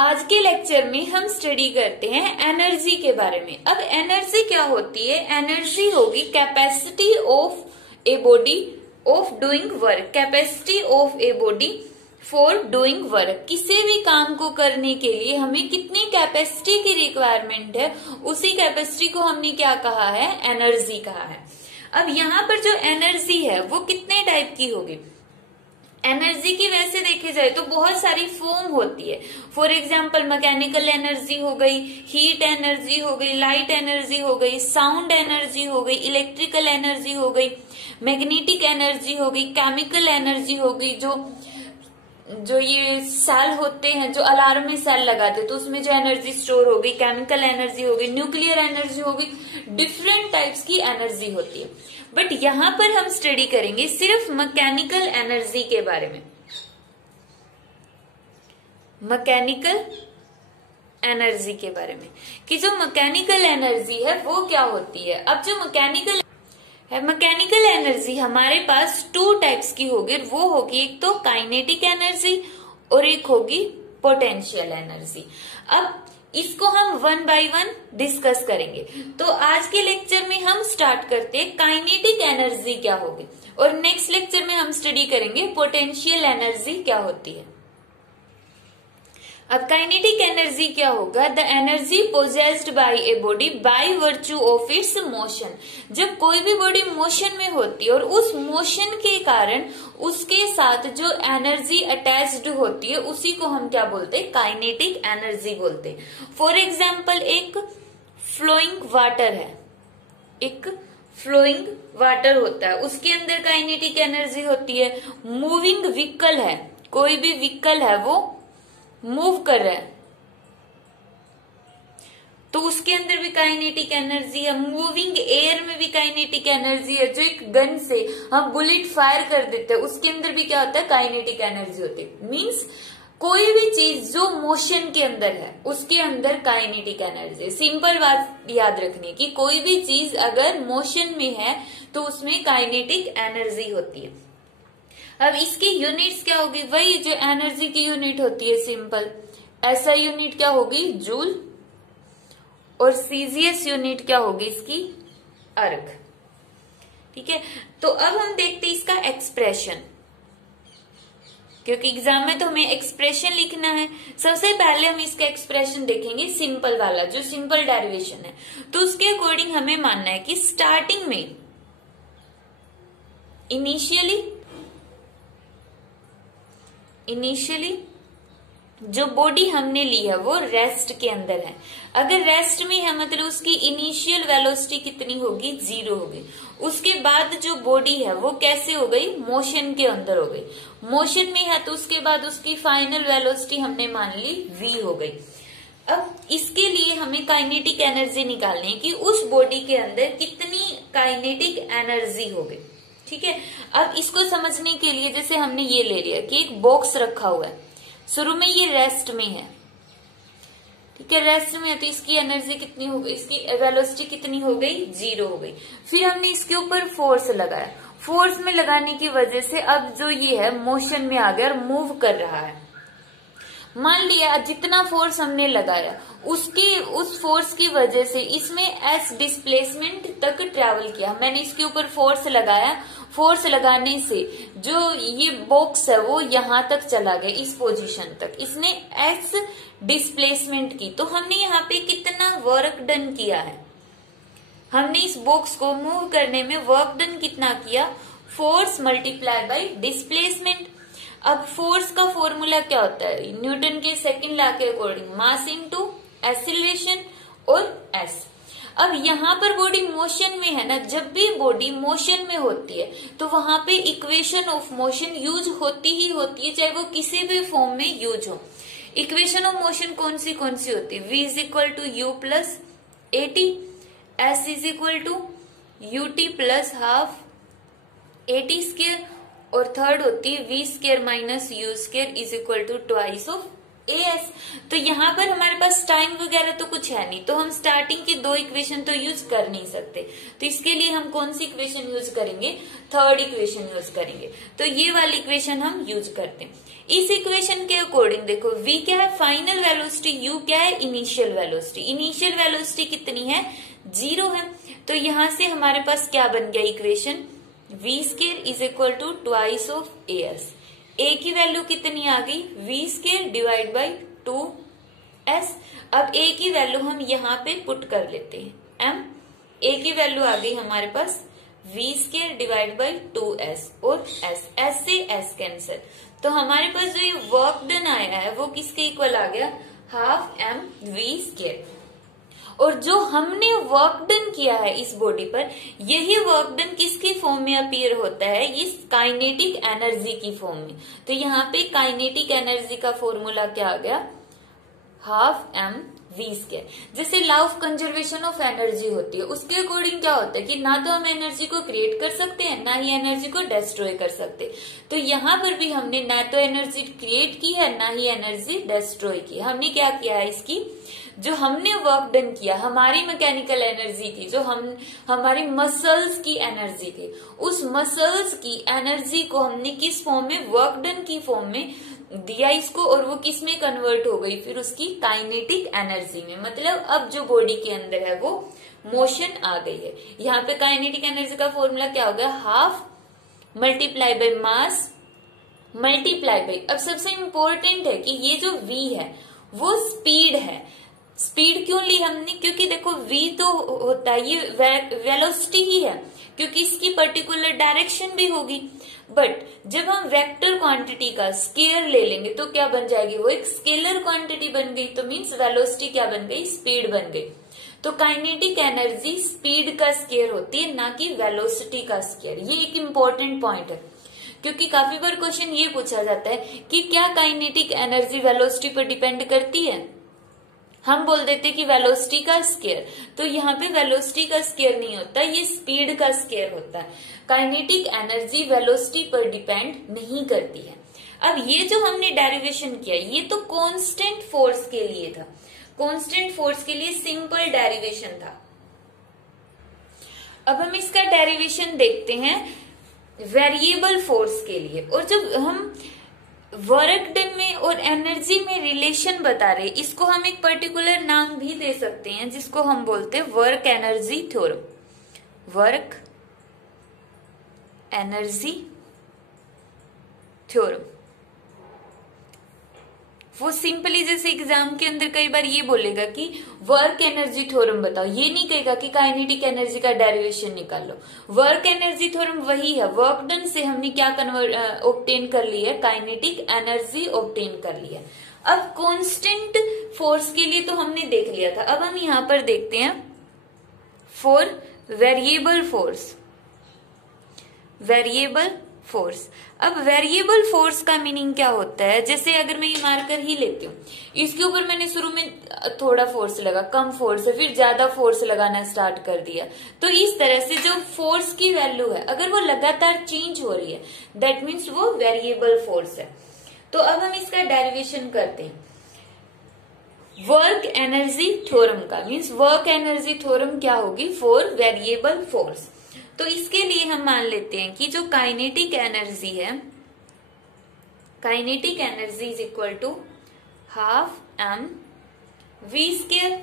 आज के लेक्चर में हम स्टडी करते हैं एनर्जी के बारे में। अब एनर्जी क्या होती है? एनर्जी होगी capacity of a body of doing work. Capacity of a body for doing work. किसी भी काम को करने के लिए हमें कितनी कैपेसिटी की रिक्वायरमेंट है, उसी कैपेसिटी को हमने क्या कहा है? एनर्जी कहा है। अब यहाँ पर जो एनर्जी है वो कितने टाइप की होगी? एनर्जी की वैसे देखे जाए तो बहुत सारी फॉर्म होती है। फॉर एग्जाम्पल मैकेनिकल एनर्जी हो गई, हीट एनर्जी हो गई, लाइट एनर्जी हो गई, साउंड एनर्जी हो गई, इलेक्ट्रिकल एनर्जी हो गई, मैग्नेटिक एनर्जी हो गई, केमिकल एनर्जी हो गई, जो ये सेल होते हैं, जो अलार्म में सेल लगाते तो उसमें जो एनर्जी स्टोर हो गई, केमिकल एनर्जी हो गई, न्यूक्लियर एनर्जी हो गई। डिफरेंट टाइप्स की एनर्जी होती है, बट यहाँ पर हम स्टडी करेंगे सिर्फ मैकेनिकल एनर्जी के बारे में। मैकेनिकल एनर्जी के बारे में कि जो मैकेनिकल एनर्जी है वो क्या होती है। अब जो मैकेनिकल एनर्जी हमारे पास टू टाइप्स की होगी। वो होगी एक तो काइनेटिक एनर्जी और एक होगी पोटेंशियल एनर्जी। अब इसको हम वन बाय वन डिस्कस करेंगे। तो आज के लेक्चर में हम स्टार्ट करते हैं काइनेटिक एनर्जी क्या होगी, और नेक्स्ट लेक्चर में हम स्टडी करेंगे पोटेंशियल एनर्जी क्या होती है। अब काइनेटिक एनर्जी क्या होगा? The energy possessed by a body by virtue of its motion. जब कोई भी बॉडी मोशन में होती है और उस मोशन के कारण उसके साथ जो एनर्जी अटैच्ड होती है उसी को हम क्या बोलते हैं? काइनेटिक एनर्जी बोलते हैं। फॉर एग्जाम्पल एक फ्लोइंग वाटर है, एक फ्लोइंग वाटर होता है, उसके अंदर काइनेटिक एनर्जी होती है। मूविंग व्हीकल है, कोई भी व्हीकल है वो मूव कर रहा है तो उसके अंदर भी काइनेटिक एनर्जी है। मूविंग एयर में भी काइनेटिक एनर्जी है। जो एक गन से हम बुलेट फायर कर देते हैं उसके अंदर भी क्या होता है? काइनेटिक एनर्जी होती है। मींस कोई भी चीज जो मोशन के अंदर है उसके अंदर काइनेटिक एनर्जी। सिंपल बात याद रखनी कि कोई भी चीज अगर मोशन में है तो उसमें काइनेटिक एनर्जी होती है। अब इसकी यूनिट्स क्या होगी? वही जो एनर्जी की यूनिट होती है सिंपल। ऐसा यूनिट क्या होगी? जूल। और सीजीएस यूनिट क्या होगी इसकी? अर्ग। ठीक है, तो अब हम देखते हैं इसका एक्सप्रेशन, क्योंकि एग्जाम में तो हमें एक्सप्रेशन लिखना है। सबसे पहले हम इसका एक्सप्रेशन देखेंगे सिंपल वाला, जो सिंपल डेरिवेशन है। तो उसके अकॉर्डिंग हमें मानना है कि स्टार्टिंग में इनिशियली जो बॉडी हमने ली है वो रेस्ट के अंदर है। अगर रेस्ट में है मतलब उसकी इनिशियल वेलोसिटी कितनी होगी? 0 होगी। उसके बाद जो बॉडी है वो कैसे हो गई? मोशन के अंदर हो गई। मोशन में है तो उसके बाद उसकी फाइनल वेलोसिटी हमने मान ली v हो गई। अब इसके लिए हमें काइनेटिक एनर्जी निकालनी है कि उस बॉडी के अंदर कितनी काइनेटिक एनर्जी हो गई। ठीक है, अब इसको समझने के लिए जैसे हमने ये ले लिया कि एक बॉक्स रखा हुआ है, शुरू में ये रेस्ट में है। ठीक है, रेस्ट में है तो इसकी एनर्जी कितनी हो गई? इसकी वेलोसिटी कितनी हो गई? 0 हो गई। फिर हमने इसके ऊपर फोर्स लगाया। फोर्स में लगाने की वजह से अब जो ये है मोशन में आ गया और मूव कर रहा है। मान लिया जितना फोर्स हमने लगाया उस फोर्स की वजह से इसमें एस डिस्प्लेसमेंट तक ट्रेवल किया। मैंने इसके ऊपर फोर्स लगाया, फोर्स लगाने से जो ये बॉक्स है वो यहां तक चला गया, इस पोजीशन तक। इसने एस डिस्प्लेसमेंट की, तो हमने यहाँ पे कितना वर्क डन किया है? हमने इस बॉक्स को मूव करने में वर्क डन कितना किया? Force multiply by displacement. अब फोर्स का फॉर्मूला क्या होता है? न्यूटन के सेकंड लॉ के अकॉर्डिंग मास इनटू एक्सीलरेशन और एस। अब यहाँ पर बॉडी मोशन में है ना, जब भी बॉडी मोशन में होती है तो वहां पे इक्वेशन ऑफ मोशन यूज होती ही होती है, चाहे वो किसी भी फॉर्म में यूज हो। इक्वेशन ऑफ मोशन कौन सी होती है? v is equal to u plus a t, s is equal to u t plus half a t square, और थर्ड होती है v square minus u square is equal to twice of AS। तो यहाँ पर हमारे पास time वगैरह तो कुछ है नहीं, तो हम स्टार्टिंग की 2 इक्वेशन तो यूज कर नहीं सकते। तो इसके लिए हम कौन सी इक्वेशन यूज करेंगे, थर्ड इक्वेशन यूज करेंगे। तो ये वाली इक्वेशन हम यूज करते हैं। इस इक्वेशन के अकॉर्डिंग देखो v क्या है, फाइनल वेलोसिटी, u क्या है, इनिशियल वेलोसिटी। इनिशियल वेलोसिटी कितनी है, 0 है। तो यहां से हमारे पास क्या बन गया equation, v square is equal to twice of as। a की वैल्यू कितनी आ गई, v square divide by 2s। अब a की वैल्यू हम यहाँ पे पुट कर लेते हैं, m। a की वैल्यू आ गई हमारे पास v square divide by 2s और s से s कैंसिल। तो हमारे पास जो ये वर्क डन आया है वो किसके इक्वल आ गया, हाफ mv स्केयर। और जो हमने वर्क डन किया है इस बॉडी पर, यही वर्क डन किसकी फॉर्म में अपीयर होता है, इस काइनेटिक एनर्जी की फॉर्म में। तो यहाँ पे काइनेटिक एनर्जी का फॉर्मूला क्या आ गया, हाफ mv स्केयर। जैसे law of conservation of energy होती है, उसके अकॉर्डिंग क्या होता है कि ना तो हम एनर्जी को क्रिएट कर सकते हैं, ना ही एनर्जी को डिस्ट्रॉय कर सकते। तो यहाँ पर भी हमने ना तो एनर्जी क्रिएट की है, ना ही एनर्जी डिस्ट्रॉय की। हमने क्या किया है, इसकी जो हमने वर्क डन किया, हमारी मैकेनिकल एनर्जी थी, जो हमारी मसल्स की एनर्जी थी, उस मसल्स की एनर्जी को हमने किस फॉर्म में, वर्क डन की फॉर्म में दिया इसको, और वो किस में कन्वर्ट हो गई, फिर उसकी काइनेटिक एनर्जी में। मतलब अब जो बॉडी के अंदर है वो मोशन आ गई है। यहाँ पे काइनेटिक एनर्जी का फॉर्मूला क्या हो गया, half multiply by mass multiply by, अब सबसे इंपॉर्टेंट है कि ये जो v है वो स्पीड है। स्पीड क्यों ली हमने, क्योंकि देखो v तो होता है, ये वेलोसिटी ही है, क्योंकि इसकी पर्टिकुलर डायरेक्शन भी होगी। बट जब हम वेक्टर क्वांटिटी का स्केयर ले लेंगे तो क्या बन जाएगी, वो एक स्केलर क्वांटिटी बन गई। तो मीन्स वेलोसिटी क्या बन गई, स्पीड बन गई। तो काइनेटिक एनर्जी स्पीड का स्केयर होती है, ना कि वेलोसिटी का स्केयर। ये एक इम्पोर्टेंट पॉइंट है, क्योंकि काफी बार क्वेश्चन ये पूछा जाता है कि क्या काइनेटिक एनर्जी वेलोसिटी पर डिपेंड करती है। हम बोल देते कि वेलोसिटी का स्केयर, तो यहाँ पे वेलोसिटी का स्केयर नहीं होता, ये स्पीड का स्केयर होता है। काइनेटिक एनर्जी वेलोसिटी पर डिपेंड नहीं करती है। अब ये जो हमने डेरिवेशन किया, ये तो कांस्टेंट फोर्स के लिए था, कांस्टेंट फोर्स के लिए सिंपल डेरिवेशन था। अब हम इसका डेरिवेशन देखते हैं वेरिएबल फोर्स के लिए। और जब हम वर्क डन में और एनर्जी में रिलेशन बता रहे, इसको हम एक पर्टिकुलर नाम भी दे सकते हैं, जिसको हम बोलते हैं work energy theorem. Work energy theorem. वो सिंपली जैसे एग्जाम के अंदर कई बार ये बोलेगा कि वर्क एनर्जी थ्योरम बताओ, ये नहीं कहेगा कि काइनेटिक एनर्जी का डेरिवेशन निकालो। वर्क एनर्जी थ्योरम वही है, वर्क डन से हमने क्या ऑब्टेन कर लिया, काइनेटिक एनर्जी ऑब्टेन कर लिया। अब कांस्टेंट फोर्स के लिए तो हमने देख लिया था, अब हम यहां पर देखते हैं for variable force. Variable force, अब वेरिएबल फोर्स का मीनिंग क्या होता है, जैसे अगर मैं ये मार्कर ही लेती हूँ, इसके ऊपर मैंने शुरू में थोड़ा फोर्स लगा, कम फोर्स है, फिर ज्यादा फोर्स लगाना स्टार्ट कर दिया। तो इस तरह से जो फोर्स की वैल्यू है, अगर वो लगातार चेंज हो रही है, दैट मीन्स वो वेरिएबल फोर्स है। तो अब हम इसका डेरिवेशन करते हैं वर्क एनर्जी थ्योरम का। मीन्स वर्क एनर्जी थ्योरम क्या होगी, फॉर वेरिएबल फोर्स। तो इसके लिए हम मान लेते हैं कि जो काइनेटिक एनर्जी है, kinetic energy is equal to half mv square.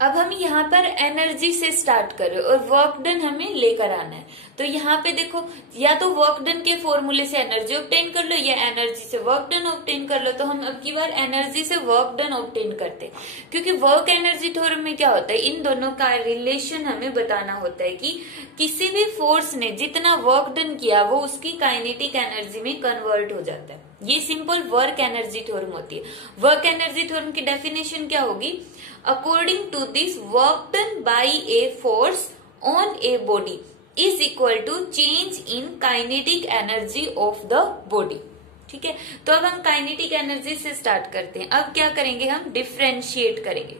अब हम यहाँ पर एनर्जी से स्टार्ट कर रहे हो और वर्क डन हमें लेकर आना है। तो यहाँ पे देखो, या तो वर्क डन के फॉर्मूले से एनर्जी ऑब्टेन कर लो, या एनर्जी से वर्क डन ऑब्टेन कर लो। तो हम अब की बार एनर्जी से वर्क डन ऑब्टेन करते हैं, क्योंकि वर्क एनर्जी थ्योरम में क्या होता है, इन दोनों का रिलेशन हमें बताना होता है कि किसी भी फोर्स ने जितना वर्क डन किया वो उसकी काइनेटिक एनर्जी में कन्वर्ट हो जाता है। ये सिंपल वर्क एनर्जी थ्योरम होती है। वर्क एनर्जी थ्योरम की डेफिनेशन क्या होगी, according to this, work done by a force on a body is equal to change in kinetic energy of the body। ठीक है, तो अब हम काइनेटिक एनर्जी से स्टार्ट करते हैं। अब क्या करेंगे, हम डिफ्रेंशिएट करेंगे।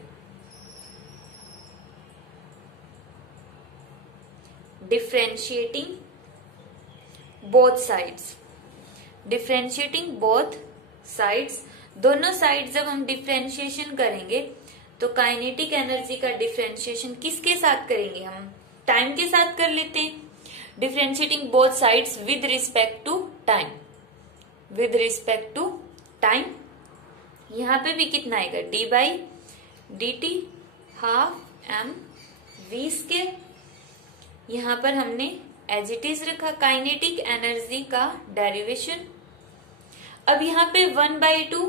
Differentiating both sides, differentiating both sides, दोनों साइड जब हम डिफ्रेंशिएशन करेंगे तो काइनेटिक एनर्जी का डिफ्रेंशिएशन किसके साथ करेंगे, हम टाइम के साथ कर लेते हैं। Differentiating both sides with respect to time, with respect to time. यहां पे भी कितना आएगा, d by d t half m v square. यहां पर हमने एज इट इज रखा काइनेटिक एनर्जी का डेरिवेशन। अब यहाँ पे 1/2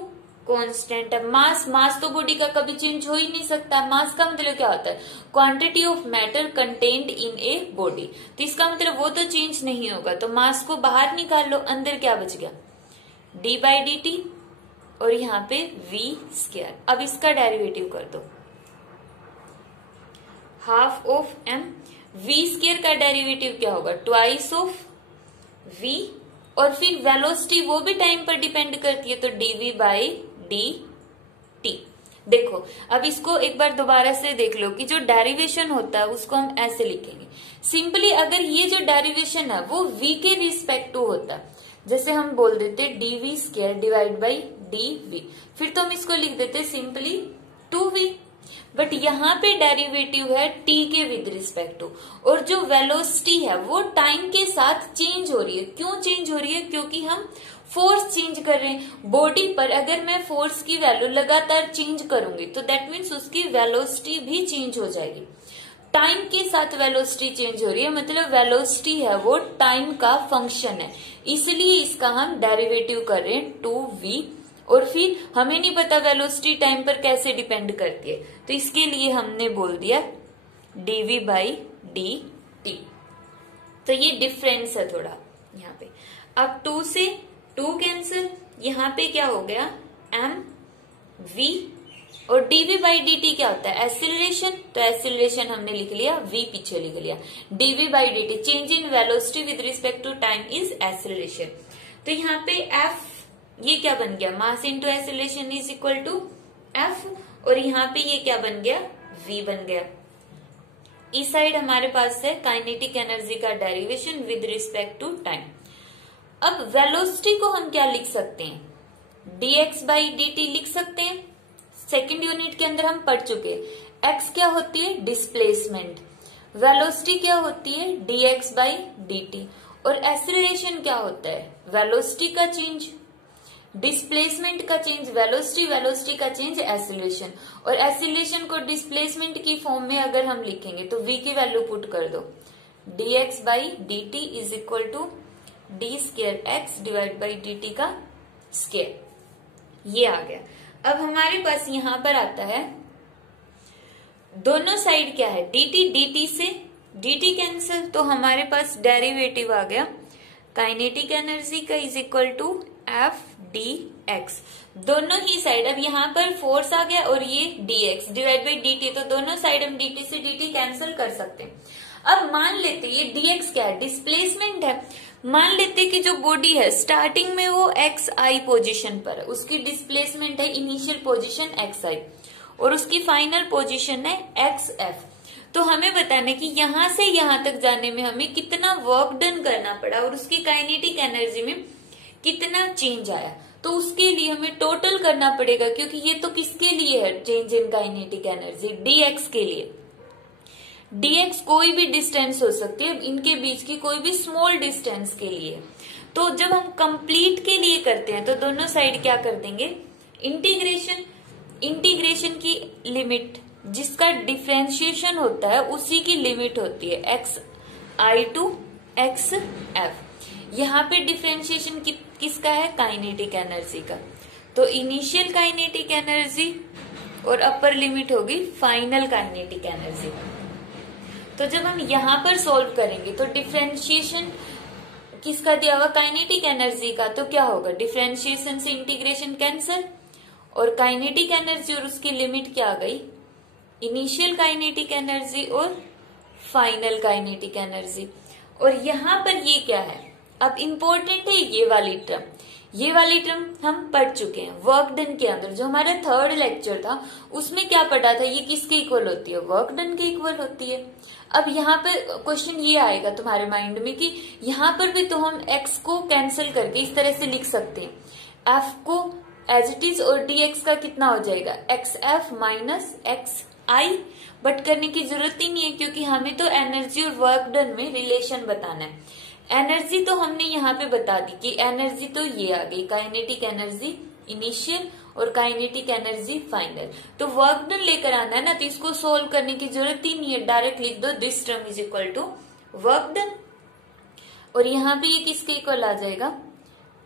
कांस्टेंट है। मास तो बॉडी का कभी चेंज हो ही नहीं सकता। मास का मतलब क्या होता है, quantity of matter contained in a body. तो इसका मतलब वो तो चेंज नहीं होगा, तो मास को बाहर निकाल लो, अंदर क्या बच गया, डी बाई डी टी और यहाँ पे वी स्क्वायर। अब इसका डेरिवेटिव कर दो, half of m, v square का डेरिवेटिव क्या होगा, ट्वाइस ऑफ वी, और फिर वेलोसिटी वो भी टाइम पर डिपेंड करती है, तो डीवी बाई डी टी। देखो अब इसको एक बार दोबारा से देख लो कि जो डेरिवेशन होता है उसको हम ऐसे लिखेंगे सिंपली। अगर ये जो डेरिवेशन है वो v के रिस्पेक्ट टू होता, जैसे हम बोल देते d v square divide by d v, फिर तो हम इसको लिख देते सिंपली 2v। बट यहाँ पे डेरिवेटिव है t के विद रिस्पेक्ट टू, और जो वेलोसिटी है वो टाइम के साथ चेंज हो रही है। क्यों चेंज हो रही है, क्योंकि हम फोर्स चेंज कर रहे हैं बॉडी पर। अगर मैं फोर्स की वैल्यू लगातार चेंज करूंगी तो दैट मीन्स उसकी वेलोसिटी भी चेंज हो जाएगी। टाइम के साथ वेलोसिटी चेंज हो रही है, मतलब वेलोसिटी है वो टाइम का फंक्शन है, इसलिए इसका हम डेरिवेटिव कर रहे हैं 2v। और फिर हमें नहीं पता वेलोसिटी टाइम पर कैसे डिपेंड करती है, तो इसके लिए हमने बोल दिया dv बाई डी टी। तो ये डिफरेंस है थोड़ा यहाँ पे। अब 2 से 2 कैंसिल, यहाँ पे क्या हो गया m v, और dv बाई डी टी क्या होता है, एक्सीलरेशन। तो एक्सीलरेशन हमने लिख लिया, v पीछे लिख लिया, dv by d t change in velocity with respect to time is acceleration. तो यहाँ पे f ये क्या बन गया, mass into acceleration is equal to f, और यहाँ पे ये क्या बन गया, v बन गया। इस साइड हमारे पास है काइनेटिक एनर्जी का derivation with respect to time. अब वेलोसिटी को हम क्या लिख सकते हैं, dx बाई डी टी लिख सकते हैं। सेकेंड यूनिट के अंदर हम पढ़ चुके हैं, x क्या होती है, डिस्प्लेसमेंट, वेलोसिटी क्या होती है, dx बाई डी टी, और एक्सीलरेशन क्या होता है, वेलोसिटी का चेंज, डिस्प्लेसमेंट का चेंज वेलोसिटी, वेलोसिटी का चेंज एक्सीलरेशन। और एक्सीलरेशन को डिस्प्लेसमेंट की फॉर्म में अगर हम लिखेंगे तो v की वैल्यू पुट कर दो, dx by d t is equal to d square x divide by d t का स्क्वायर, ये आ गया। अब हमारे पास यहां पर आता है दोनों साइड क्या है, dt, dt से dt कैंसिल, तो हमारे पास डेरिवेटिव आ गया काइनेटिक एनर्जी का is equal to f d x. दोनों ही साइड, अब यहाँ पर फोर्स आ गया और ये dx डिवाइड बाई dt, तो दोनों साइड हम dt से dt कैंसिल कर सकते हैं। अब मान लेते ये dx क्या है, डिस्प्लेसमेंट है। मान लेते कि जो बॉडी है स्टार्टिंग में वो xi पोजीशन पर है, उसकी डिस्प्लेसमेंट है इनिशियल पोजीशन xi और उसकी फाइनल पोजीशन है xf। तो हमें बताना कि यहां से यहां तक जाने में हमें कितना वर्क डन करना पड़ा और उसकी काइनेटिक एनर्जी में कितना चेंज आया। तो उसके लिए हमें टोटल करना पड़ेगा, क्योंकि ये तो किसके लिए है change in kinetic energy, dx के लिए। dx कोई भी डिस्टेंस हो सकती है, इनके बीच की कोई भी स्मॉल डिस्टेंस के लिए। तो जब हम कंप्लीट के लिए करते हैं तो दोनों साइड क्या कर देंगे, इंटीग्रेशन। इंटीग्रेशन की लिमिट जिसका डिफ्रेंशिएशन होता है उसी की लिमिट होती है x i to x f. यहाँ पे डिफ्रेंशिएशन किसका है, काइनेटिक एनर्जी का। तो इनिशियल काइनेटिक एनर्जी और अपर लिमिट होगी फाइनल काइनेटिक एनर्जी। तो जब हम यहाँ पर सॉल्व करेंगे तो डिफ्रेंशिएशन किसका दिया हुआ, काइनेटिक एनर्जी का, तो क्या होगा, डिफ्रेंशिएशन से इंटीग्रेशन कैंसिल और काइनेटिक एनर्जी और उसकी लिमिट क्या आ गई, इनिशियल काइनेटिक एनर्जी और फाइनल काइनेटिक एनर्जी। और यहाँ पर ये क्या है, अब इम्पोर्टेंट है ये वाली टर्म। ये वाली टर्म हम पढ़ चुके हैं वर्क डन के अंदर, जो हमारा थर्ड लेक्चर था उसमें क्या पढ़ा था, ये किसके इक्वल होती है, वर्क डन के इक्वल होती है। अब यहाँ पे क्वेश्चन ये आएगा तुम्हारे माइंड में कि यहाँ पर भी तो हम x को कैंसिल करके इस तरह से लिख सकते हैं, f को एज इट इज, और dx का कितना हो जाएगा xf माइनस xi, बट करने की जरूरत ही नहीं है क्योंकि हमें तो एनर्जी और वर्क डन में रिलेशन बताना है। एनर्जी तो हमने यहाँ पे बता दी कि एनर्जी तो ये आ गई, काइनेटिक एनर्जी इनिशियल और काइनेटिक एनर्जी फाइनल। तो वर्क डन लेकर आना है ना, तो इसको सोल्व करने की जरूरत ही नहीं है, डायरेक्ट लिख दो this term is equal to work done. और यहाँ पे ये किसके इक्वल आ जाएगा,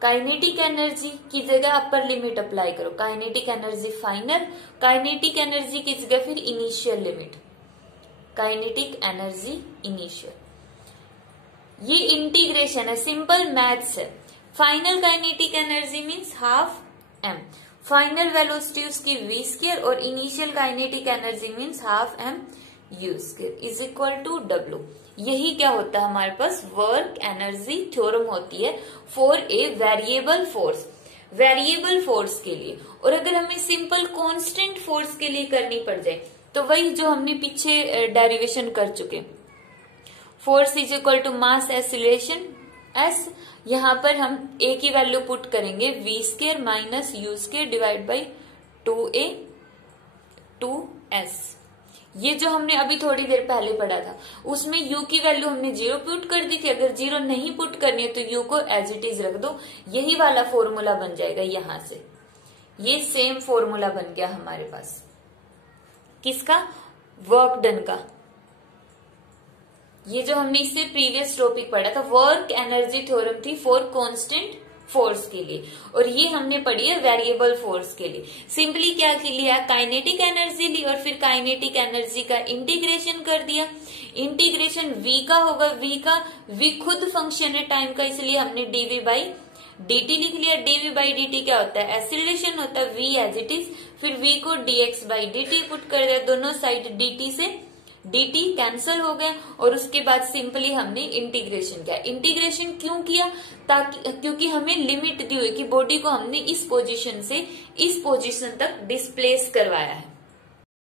काइनेटिक एनर्जी की जगह अपर लिमिट अप्लाई करो, kinetic energy final, kinetic energy की जगह फिर initial limit, kinetic energy initial. ये इंटीग्रेशन है, सिंपल मैथ्स है। Final kinetic energy means half m, final velocity उसकी v स्क्वायर, और initial kinetic energy means half m u square is equal to w। यही क्या होता है हमारे पास वर्क एनर्जी थ्योरम होती है for a variable force, variable force के लिए। और अगर हमें सिंपल कांस्टेंट फोर्स के लिए करनी पड़ जाए तो वही जो हमने पीछे डेरिवेशन कर चुके, force is equal to mass acceleration s, यहाँ पर हम a की वैल्यू पुट करेंगे v square minus u square divide by 2a 2s। ये जो हमने अभी थोड़ी देर पहले पढ़ा था उसमें u की वैल्यू हमने 0 पुट कर दी थी, अगर 0 नहीं पुट करनी है तो u को एज इट इज रख दो, यही वाला फॉर्मूला बन जाएगा। यहां से ये सेम फॉर्मूला बन गया हमारे पास, किसका, वर्क डन का। ये जो हमने इससे प्रीवियस टॉपिक पढ़ा था, वर्क एनर्जी थ्योरम थी फॉर कांस्टेंट फोर्स के लिए, और ये हमने पढ़ी है वेरिएबल फोर्स के लिए। सिंपली क्या लिया, काइनेटिक एनर्जी ली और फिर काइनेटिक एनर्जी का इंटीग्रेशन कर दिया। इंटीग्रेशन v का होगा, v खुद फंक्शन है टाइम का, इसलिए हमने dv बाई dt लिख लिया। dv बाई dt क्या होता है, एक्सीलरेशन होता है, v एज इट इज, फिर v को dx बाई dt पुट कर दिया, दोनों साइड dt से dt कैंसिल हो गया, और उसके बाद सिंपली हमने इंटीग्रेशन किया। इंटीग्रेशन क्यों किया, ताकि क्योंकि हमें लिमिट दी हुई कि बॉडी को हमने इस पोजीशन से इस पोजीशन तक डिस्प्लेस करवाया है।